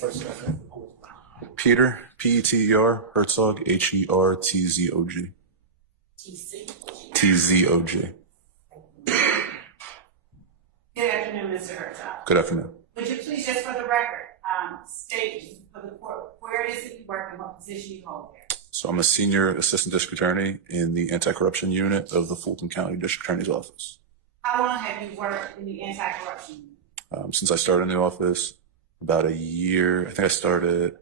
first and last name. Peter, P-E-T-E-R, Hertzog, H-E-R-T-Z-O-G. T-Z-O-G. Good afternoon, Mr. Herzog. Good afternoon. Would you please, just for the record, state for the court where it is that you work and what position you hold there? So I'm a senior assistant district attorney in the anti-corruption unit of the Fulton County District Attorney's Office. How long have you worked in the anti-corruption unit? Since I started in the office, about a year. I think I started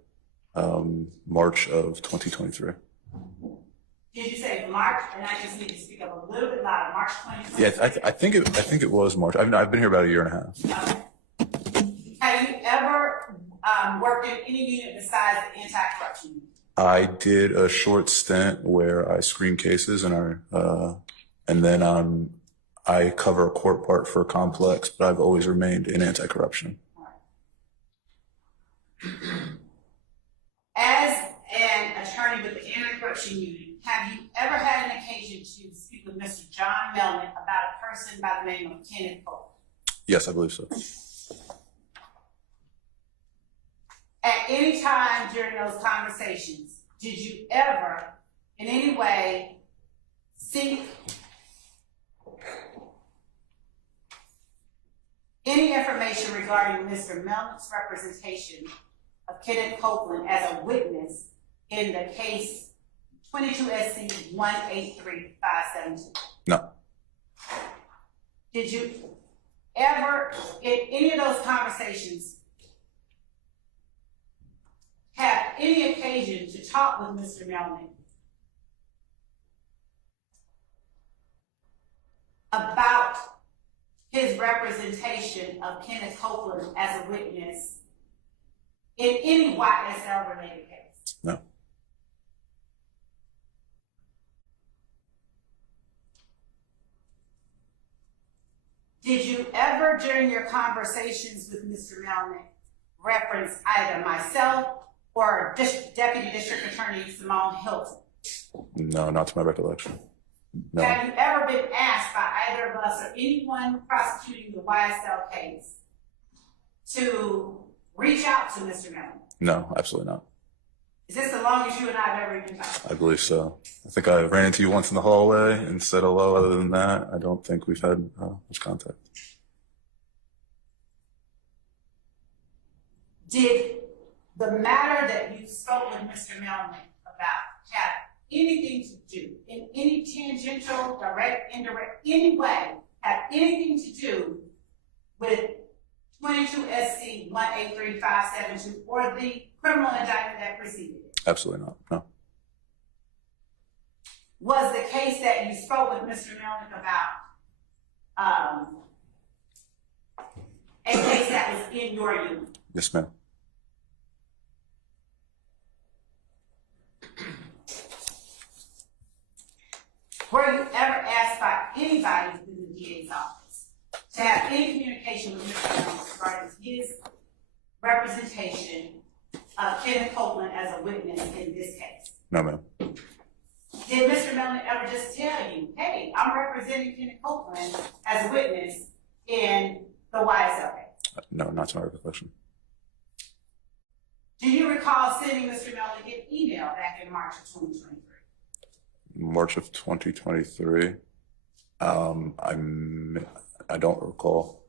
March of 2023. Did you say March? And I just need to speak up a little bit louder. March 2023? Yeah, I think it was March. I've been here about a year and a half. Okay. Have you ever worked in any unit besides the anti-corruption unit? I did a short stint where I screen cases and then I cover a court part for a complex, but I've always remained in anti-corruption. As an attorney with the anti-corruption unit, have you ever had an occasion to speak with Mr. Jonathan Melnick about a person by the name of Kenneth? Yes, I believe so. At any time during those conversations, did you ever, in any way, seek any information regarding Mr. Melnick's representation of Kenneth Copeland as a witness in the case 22 SC 183572? No. Did you ever, in any of those conversations, have any occasion to talk with Mr. Melnick about his representation of Kenneth Copeland as a witness in any YSL related case? No. Did you ever, during your conversations with Mr. Melnick, reference either myself or Deputy District Attorney Simone Hilton? No, not to my recollection. No. Have you ever been asked by either of us or anyone prosecuting the YSL case to reach out to Mr. Melnick? No, absolutely not. Is this the longest you and I have ever even talked? I believe so. I think I ran into you once in the hallway and said hello. Other than that, I don't think we've had much contact. Did the matter that you spoke with Mr. Melnick about have anything to do, in any tangential, direct, indirect, any way, have anything to do with 22 SC 183572 or the criminal indictment that preceded it? Absolutely not, no. Was the case that you spoke with Mr. Melnick about a case that was in your unit? Yes, ma'am. Were you ever asked by anybody within the DA's office to have any communication with Mr. Melnick regarding his representation of Kenneth Copeland as a witness in this case? No, ma'am. Did Mr. Melnick ever just tell you, hey, I'm representing Kenneth Copeland as a witness in the YSL case? No, not to my recollection. Do you recall sending Mr. Melnick an email back in March of 2023? March of 2023. I don't recall.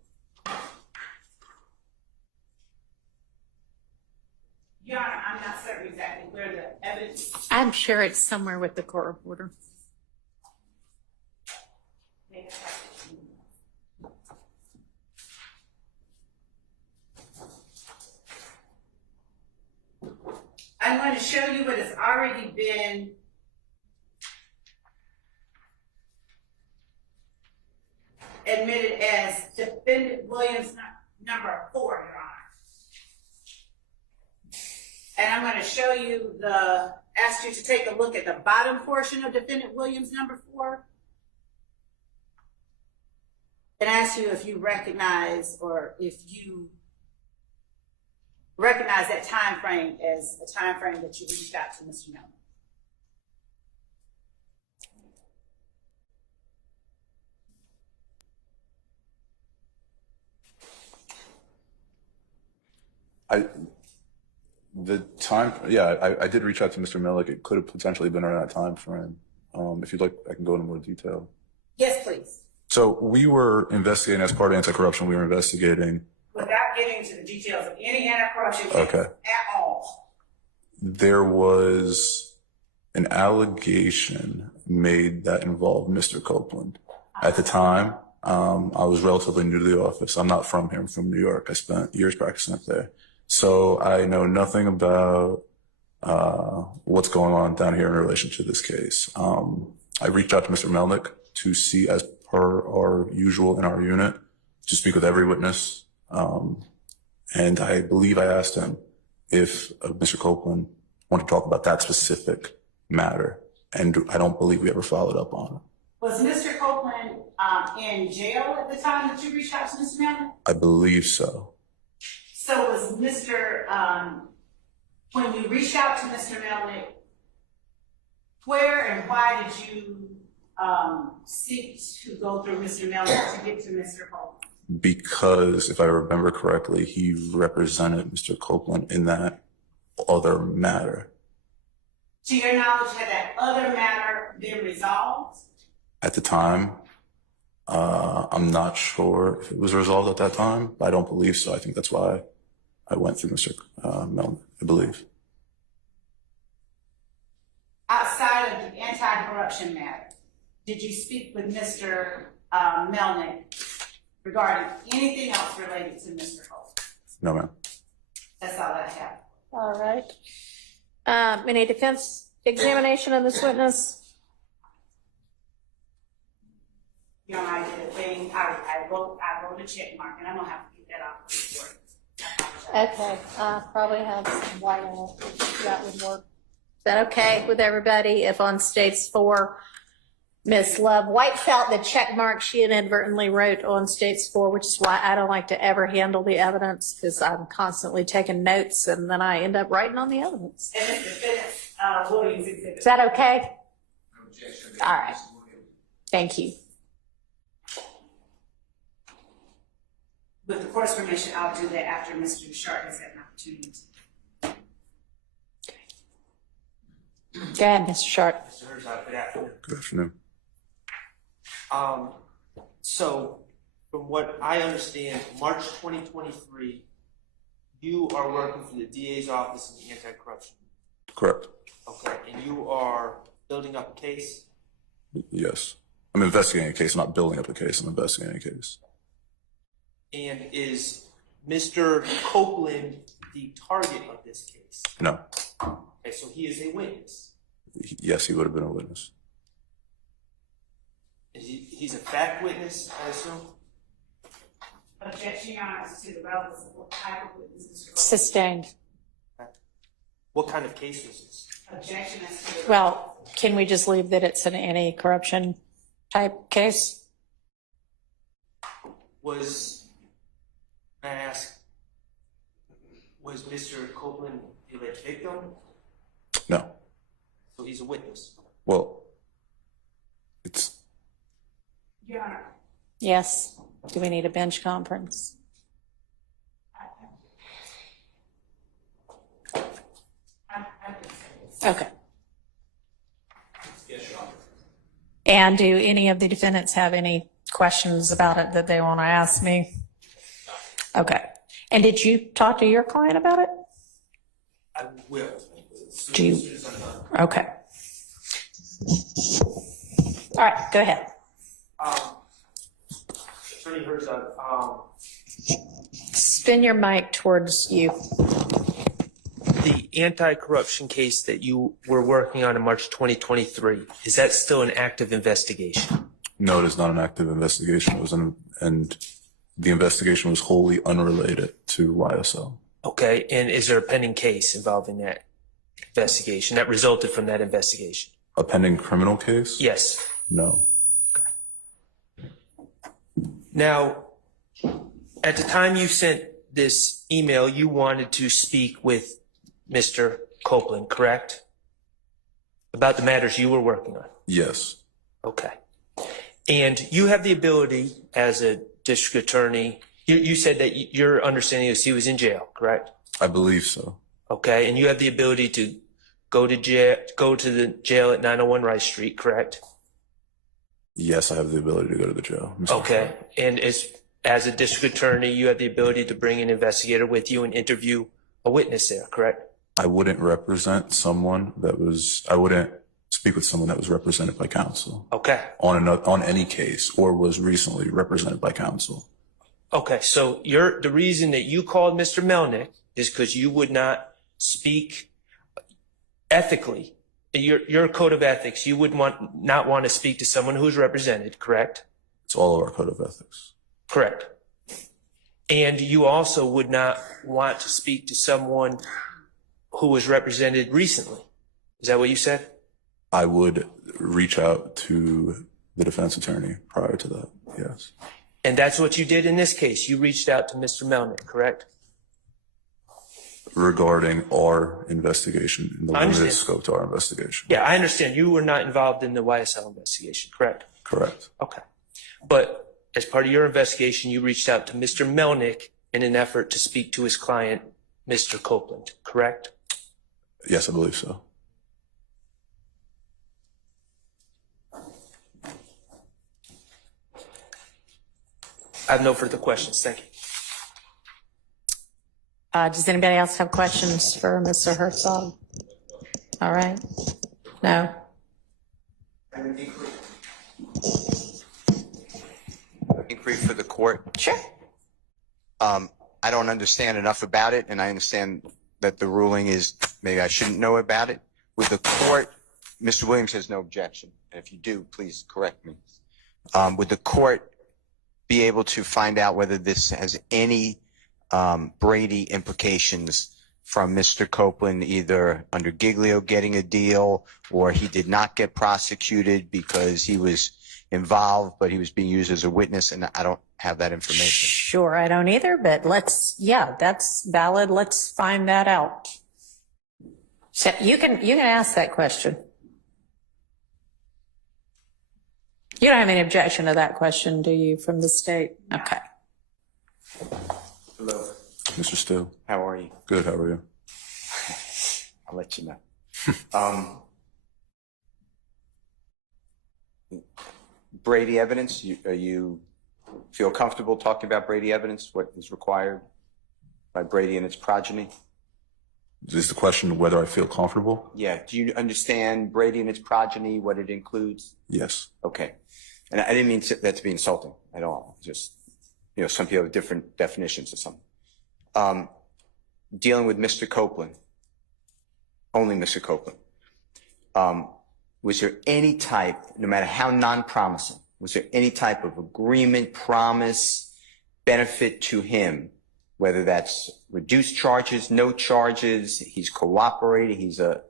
Your Honor, I'm not certain exactly where the evidence. I'm sure it's somewhere with the court reporter. I'm going to show you what has already been admitted as Defendant Williams number 4, Your Honor. And I'm going to show you ask you to take a look at the bottom portion of Defendant Williams number 4 and ask you if you recognize that time frame as a time frame that you reached out to Mr. Melnick. The time, yeah, I did reach out to Mr. Melnick. It could have potentially been around that time frame. If you'd like, I can go into more detail. Yes, please. So we were investigating, as part of anti-corruption, we were investigating. Without getting into the details of any anti-corruption case Okay. at all. There was an allegation made that involved Mr. Copeland. At the time, I was relatively new to the office. I'm not from here. I'm from New York. I spent years practicing up there. So I know nothing about what's going on down here in relation to this case. I reached out to Mr. Melnick to see, as per our usual in our unit, to speak with every witness. And I believe I asked him if Mr. Copeland wanted to talk about that specific matter. And I don't believe we ever followed up on it. Was Mr. Copeland in jail at the time that you reached out to Mr. Melnick? I believe so. So was when you reached out to Mr. Melnick, where and why did you seek to go through Mr. Melnick to get to Mr. Copeland? Because, if I remember correctly, he represented Mr. Copeland in that other matter. To your knowledge, had that other matter been resolved? At the time, I'm not sure if it was resolved at that time. I don't believe so. I think that's why I went through Mr. Melnick, I believe. Outside of the anti-corruption matter, did you speak with Mr. Melnick regarding anything else related to Mr. Copeland? No, ma'am. That's all that I have. All right. Any defense examination of this witness? You know, I did a thing, I wrote a check mark, and I'm gonna have to get that off the report. Okay, probably have some white on it. That would work. Is that okay with everybody if on states 4, Miss Love White felt the check mark she inadvertently wrote on states 4, which is why I don't like to ever handle the evidence, because I'm constantly taking notes and then I end up writing on the evidence. And it's defense, Williams exhibit. Is that okay? No objection. All right. Thank you. With the court's permission, I'll do that after Mr. Schardt has had an opportunity. Go ahead, Mr. Schardt. Mr. Herzog, good afternoon. Good afternoon. So, from what I understand, March 2023, you are working for the DA's office in the anti-corruption. Correct. Okay, and you are building up a case? Yes. I'm investigating a case. I'm not building up a case. I'm investigating a case. And is Mr. Copeland the target of this case? No. Okay, so he is a witness. Yes, he would have been a witness. Is he's a fact witness, I assume? Objection, Your Honor, to the relevance of what type of witness Mr. Copeland. Sustained. What kind of case was this? Objection as to the Well, can we just leave that it's an anti-corruption type case? I ask, was Mr. Copeland the alleged victim? No. So he's a witness. Well, it's Your Honor. Yes. Do we need a bench conference? Okay. Yes, Your Honor. And do any of the defendants have any questions about it that they want to ask me? Okay. And did you talk to your client about it? I will. Do you? As soon as I'm done. Okay. All right, go ahead. Attorney Herzog, Spin your mic towards you. the anti-corruption case that you were working on in March 2023, is that still an active investigation? no, it is not an active investigation. It was and the investigation was wholly unrelated to YSL. Okay, and is there a pending case involving that investigation that resulted from that investigation? A pending criminal case? Yes. No. Now, at the time you sent this email, you wanted to speak with Mr. Copeland, correct? About the matters you were working on. Yes. Okay. And you have the ability as a district attorney, you said that your understanding is he was in jail, correct? I believe so. Okay, and you have the ability to go to the jail at 901 Rice Street, correct? Yes, I have the ability to go to the jail. Mr. Okay, and as a district attorney, you have the ability to bring an investigator with you and interview a witness there, correct? I wouldn't represent someone I wouldn't speak with someone that was represented by counsel. Okay. On any case or was recently represented by counsel. Okay, so the reason that you called Mr. Melnick is because you would not speak ethically. Your code of ethics, you would not want to speak to someone who's represented, correct? It's all of our code of ethics. Correct. And you also would not want to speak to someone who was represented recently. Is that what you said? I would reach out to the defense attorney prior to that, yes. And that's what you did in this case. You reached out to Mr. Melnick, correct? Regarding our investigation, in the I limited understand. scope to our investigation. Yeah, I understand. You were not involved in the YSL investigation, correct? Correct. Okay. But as part of your investigation, you reached out to Mr. Melnick in an effort to speak to his client, Mr. Copeland, correct? Yes, I believe so. I have no further questions. Thank you. Does anybody else have questions for Mr. Herzog? All right. No? Inquiry for the court. Sure. I don't understand enough about it, and I understand that the ruling is maybe I shouldn't know about it. With the court, Mr. Williams has no objection. And if you do, please correct me. Would the court be able to find out whether this has any Brady implications from Mr. Copeland, either under Giglio getting a deal or he did not get prosecuted because he was involved, but he was being used as a witness, and I don't have that information. Sure, I don't either, but yeah, that's valid. Let's find that out. So you can ask that question. You don't have any objection to that question, do you, from the state? Okay. Hello. Mr. Still. How are you? Good, how are you? I'll let you know. Brady evidence, you feel comfortable talking about Brady evidence, what is required by Brady and its progeny? Is the question whether I feel comfortable? Yeah. Do you understand Brady and its progeny, what it includes? Yes. Okay. And I didn't mean that to be insulting at all. Just, some people have different definitions of something. Dealing with Mr. Copeland, only Mr. Copeland, was there any type, no matter how non-promising, was there any type of agreement, promise, benefit to him, whether that's reduced charges, no charges, he's cooperating, he's a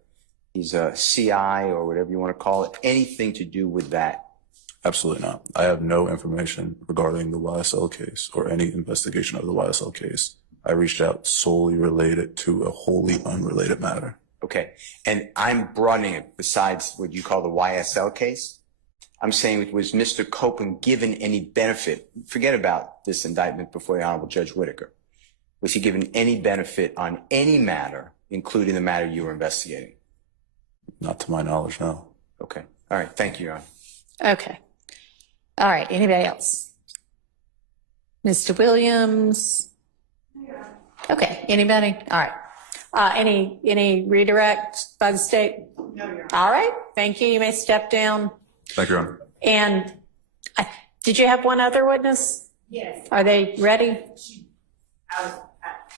CI or whatever you want to call it, anything to do with that? Absolutely not. I have no information regarding the YSL case or any investigation of the YSL case. I reached out solely related to a wholly unrelated matter. Okay. And I'm broadening it besides what you call the YSL case. I'm saying, was Mr. Copeland given any benefit? Forget about this indictment before the Honorable Judge Whitaker. Was he given any benefit on any matter, including the matter you were investigating? Not to my knowledge, no. Okay. All right. Thank you, Your Honor. Okay. All right. Anybody else? Mr. Williams? Okay. Anybody? All right. Any redirect by the state? No, Your Honor. All right. Thank you. You may step down. Thank you, Your Honor. And did you have one other witness? Yes. Are they ready? I was